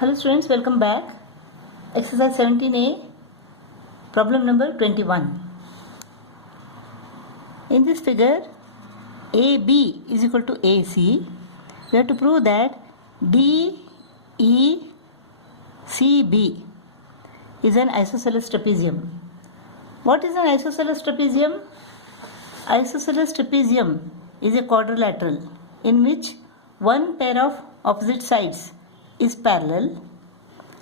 Hello students, welcome back. Exercise 17a, problem number 21. In this figure, AB is equal to AC. We have to prove that DECB is an isosceles trapezium. What is an isosceles trapezium? Isosceles trapezium is a quadrilateral in which one pair of opposite sides is parallel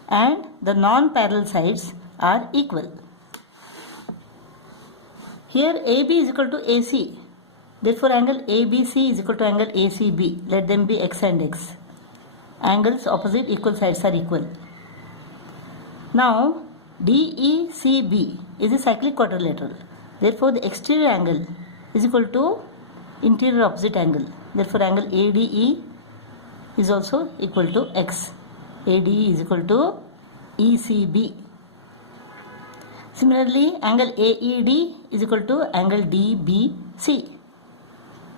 and the non-parallel sides are equal. Here AB is equal to AC. Therefore angle ABC is equal to angle ACB. Let them be x and x. Angles opposite equal sides are equal. Now DECB is a cyclic quadrilateral. Therefore the exterior angle is equal to interior opposite angle. Therefore angle ADE is also equal to x. ADE is equal to ECB. Similarly, angle AED is equal to angle DBC.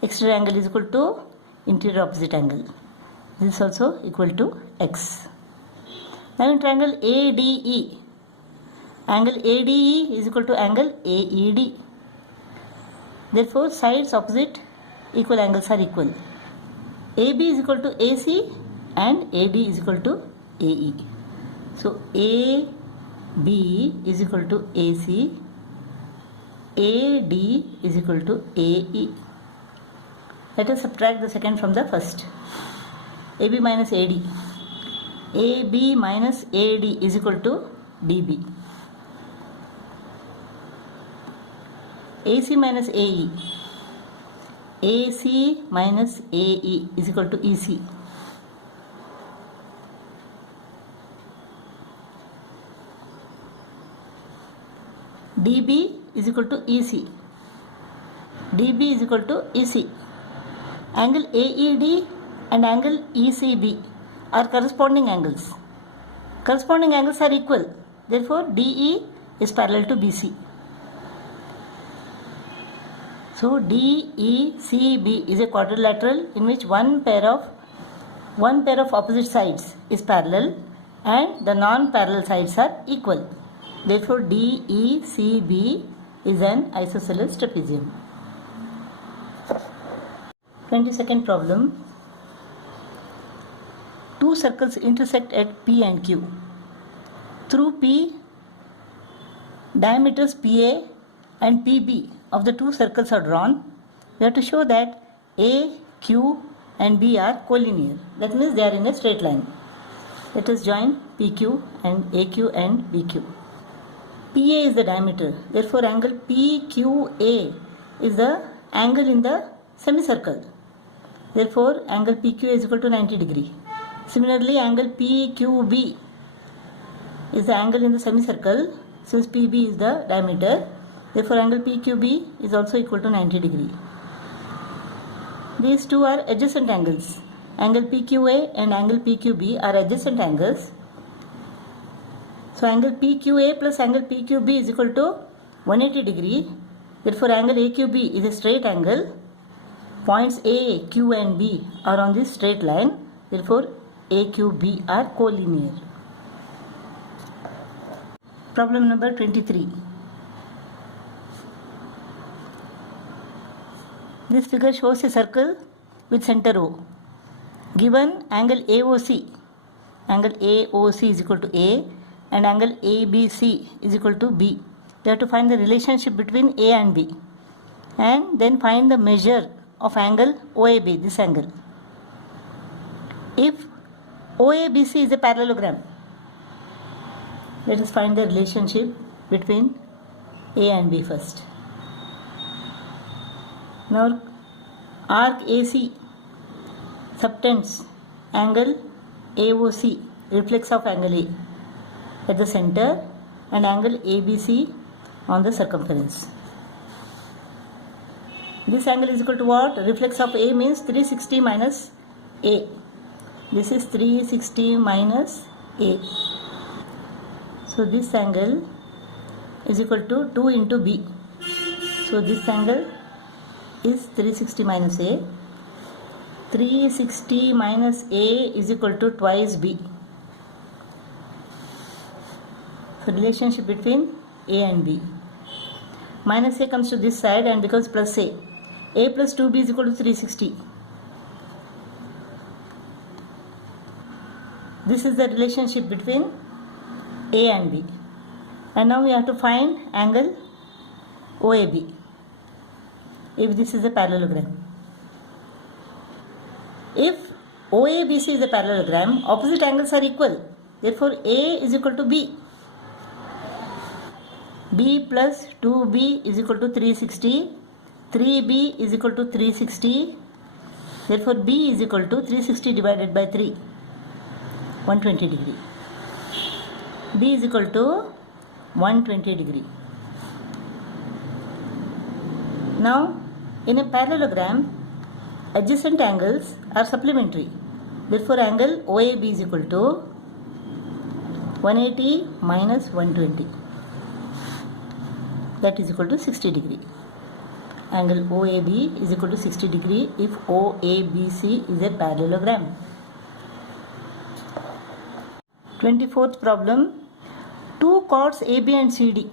Exterior angle is equal to interior opposite angle. This is also equal to x. Now in triangle ADE, angle ADE is equal to angle AED. Therefore, sides opposite equal angles are equal. AB is equal to AC and AD is equal to AE. So AB is equal to AC, AD is equal to AE. Let us subtract the second from the first. AB minus AD. AB minus AD is equal to DB. AC minus AE. AC minus AE is equal to EC. DB is equal to EC. DB is equal to EC. Angle AED and angle ECB are corresponding angles. Corresponding angles are equal. Therefore, DE is parallel to BC. So DECB is a quadrilateral in which one pair of opposite sides is parallel and the non-parallel sides are equal. Therefore DECB is an isosceles trapezium. 22nd problem. Two circles intersect at P and Q. Through P, diameters PA and PB of the two circles are drawn. We have to show that A, Q and B are collinear. That means they are in a straight line. Let us join PQ and AQ and BQ. PA is the diameter. Therefore angle PQA is the angle in the semicircle. Therefore angle PQ is equal to 90 degree. Similarly angle PQB is the angle in the semicircle since PB is the diameter. Therefore angle PQB is also equal to 90 degree. These two are adjacent angles. Angle PQA and angle PQB are adjacent angles. So angle PQA plus angle PQB is equal to 180 degree. Therefore angle AQB is a straight angle. Points A, Q and B are on this straight line. Therefore AQB are collinear. Problem number 23. This figure shows a circle with center O. Given angle AOC is equal to A and angle ABC is equal to B. We have to find the relationship between A and B and then find the measure of angle OAB, this angle. If OABC is a parallelogram, let us find the relationship between A and B first. Now arc AC subtends angle AOC, reflex of angle A at the center and angle ABC on the circumference. This angle is equal to what? Reflex of A means 360 minus A. This is 360 minus A. So this angle is equal to 2 into B. So this angle is 360 minus A. 360 minus A is equal to twice B. So relationship between A and B. Minus A comes to this side and becomes plus A. A plus 2B is equal to 360. This is the relationship between A and B. And now we have to find angle OAB if this is a parallelogram. If OABC is a parallelogram, opposite angles are equal. Therefore, A is equal to B. B plus 2B is equal to 360. 3B is equal to 360. Therefore, B is equal to 360 divided by 3. 120 degree. B is equal to 120 degree. Now, in a parallelogram, adjacent angles are supplementary. Therefore, angle OAB is equal to 180 minus 120. That is equal to 60 degree. Angle OAB is equal to 60 degree if OABC is a parallelogram. 24th problem. Two chords AB and CD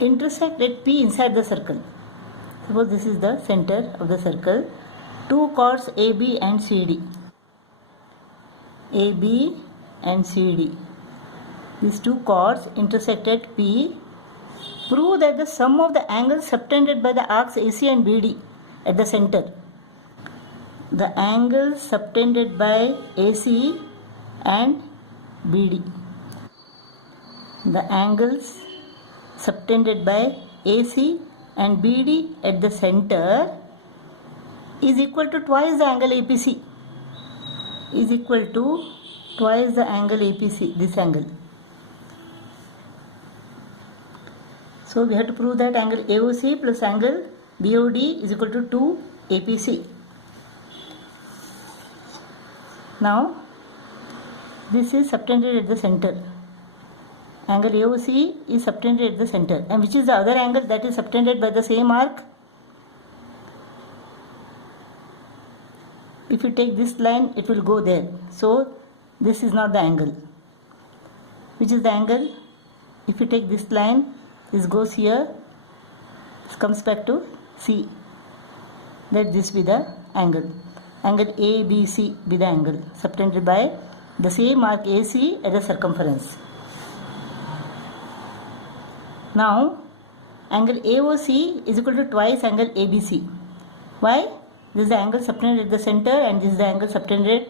intersect at P inside the circle. Suppose this is the center of the circle. Two chords AB and CD. AB and CD. These two chords intersect at P. Prove that the sum of the angles subtended by the arcs AC and BD at the center. The angles subtended by AC and BD. The angles subtended by AC and BD at the center is equal to twice the angle APC. Is equal to twice the angle APC, this angle. So we have to prove that angle AOC plus angle BOD is equal to 2 APC. Now, this is subtended at the center. Angle AOC is subtended at the center. And which is the other angle that is subtended by the same arc? If you take this line, it will go there. So, this is not the angle. Which is the angle? If you take this line, this goes here, this comes back to C. Let this be the angle. Angle ABC be the angle subtended by the same arc AC at the circumference. Now, angle AOC is equal to twice angle ABC. Why? This is the angle subtended at the center and this is the angle subtended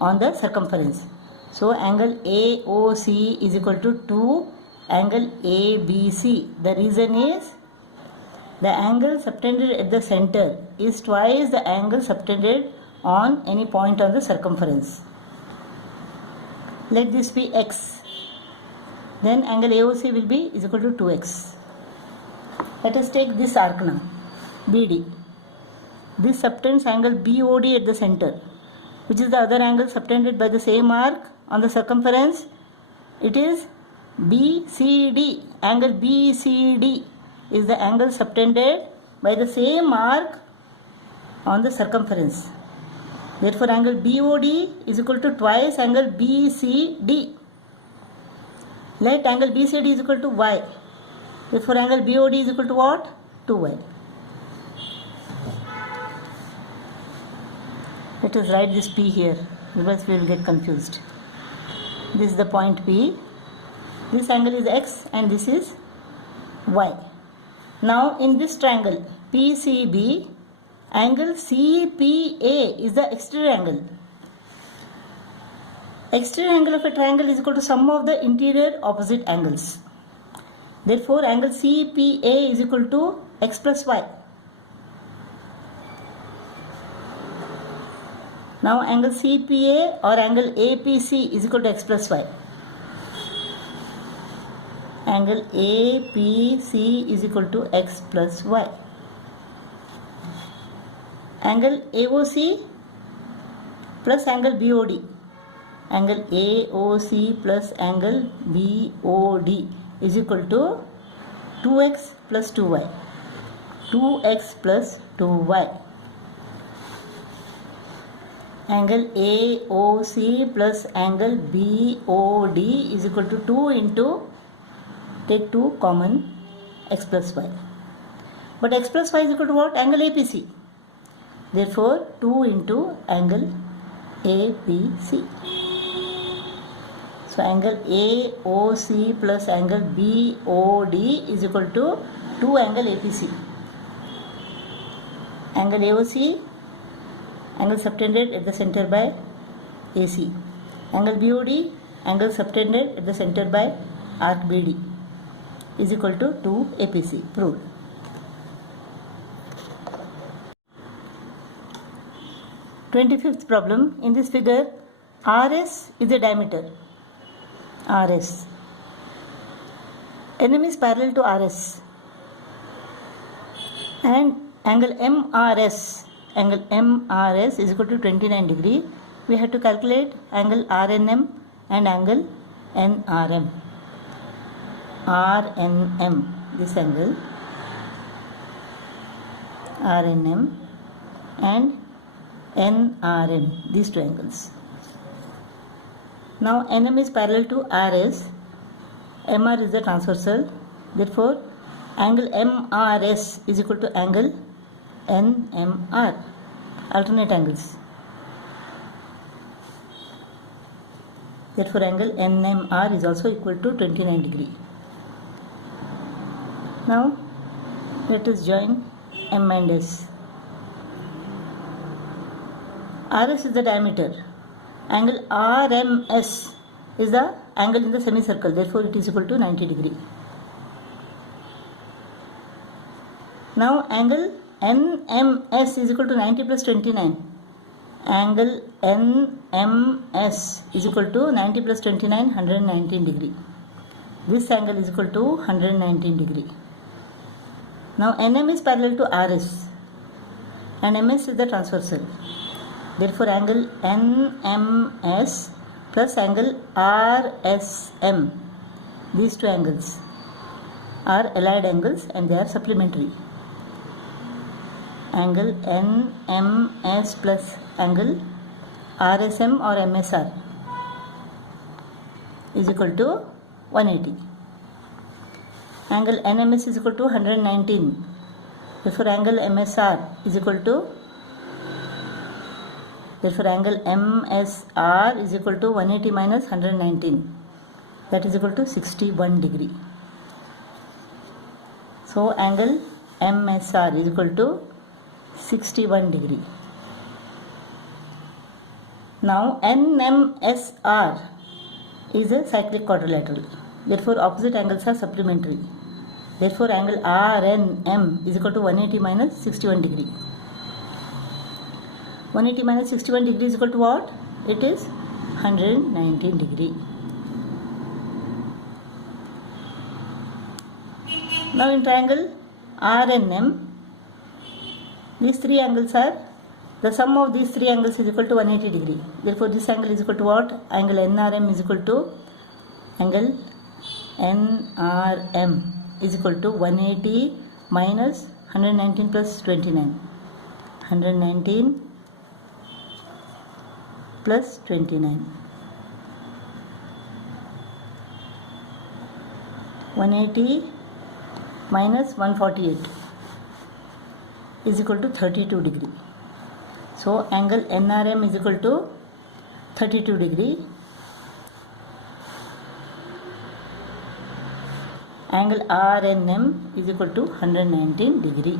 on the circumference. So, angle AOC is equal to 2 angle ABC. The reason is the angle subtended at the center is twice the angle subtended on any point on the circumference. Let this be x. Then angle AOC will be is equal to 2x. Let us take this arc now, BD. This subtends angle BOD at the center, which is the other angle subtended by the same arc on the circumference. It is BCD. Angle BCD is the angle subtended by the same arc on the circumference. Therefore, angle BOD is equal to twice angle BCD. Let angle BCD is equal to y. Therefore, angle BOD is equal to what? 2y. Let us write this P here, otherwise we will get confused. This is the point P. This angle is x and this is y. Now, in this triangle PCB, angle CPA is the exterior angle. Exterior angle of a triangle is equal to sum of the interior opposite angles. Therefore, angle CPA is equal to x plus y. Now, angle CPA or angle APC is equal to x plus y. Angle APC is equal to x plus y. Angle AOC plus angle BOD. Angle AOC plus angle BOD is equal to 2x plus 2y. 2x plus 2y. angle AOC plus angle BOD is equal to 2 into, take 2 common, x plus y. But x plus y is equal to what? Angle APC. Therefore, 2 into angle APC. So, angle AOC plus angle BOD is equal to 2 angle APC. Angle AOC, angle subtended at the center by AC. Angle BOD, angle subtended at the center by arc BD is equal to 2 APC. Proved. 25th problem. In this figure, RS is the diameter. RS. NM is parallel to RS. And angle MRS is equal to 29 degree. We have to calculate angle RNM and angle NRM. RNM, this angle, RNM, and NRM, these two angles. Now NM is parallel to RS, MR is the transversal, therefore angle MRS is equal to angle NMR, alternate angles. Therefore angle NMR is also equal to 29 degree. Now let us join M and S. RS is the diameter. Angle RMS is the angle in the semicircle, therefore it is equal to 90 degree. Now angle NMS is equal to 90 plus 29. Angle NMS is equal to 90 plus 29, 119 degree. This angle is equal to 119 degree. Now NM is parallel to RS and MS is the transversal. Therefore angle NMS plus angle RSM, these two angles are allied angles and they are supplementary. Angle NMS plus angle RSM or MSR is equal to 180. Angle NMS is equal to 119. Therefore angle MSR is equal to, therefore angle MSR is equal to 180 minus 119, that is equal to 61 degree. So angle MSR is equal to 61 degree. Now NMSR is a cyclic quadrilateral. Therefore opposite angles are supplementary. Therefore angle RNM is equal to 180 minus 61 degree. 180 minus 61 degree is equal to what? It is 119 degree. Now in triangle RNM, these three angles are, the sum of these three angles is equal to 180 degree. Therefore this angle is equal to what? Angle NRM is equal to, angle NRM is equal to 180 minus 119 plus 29. 119 plus 29. 180 minus 148 is equal to 32 degree. So angle NRM is equal to 32 degree. Angle RNM is equal to 119 degree.